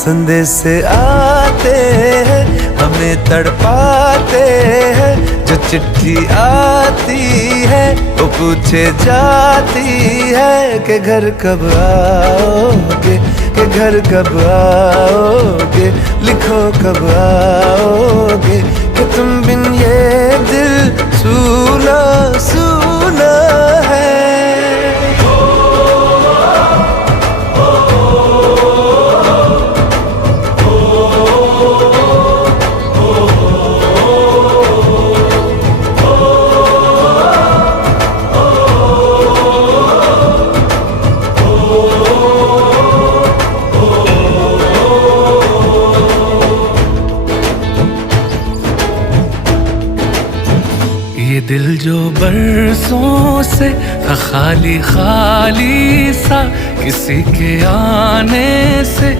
संदेश आते हैं हमें तड़पाते हैं, जो चिट्ठी आती है वो पूछे जाती है कि घर कब आओगे, कि घर कब आओगे, लिखो कब आओगे, कि तुम बिन ये दिल सूना सूना है। ये दिल जो बरसों से था खाली खाली सा, किसी के आने से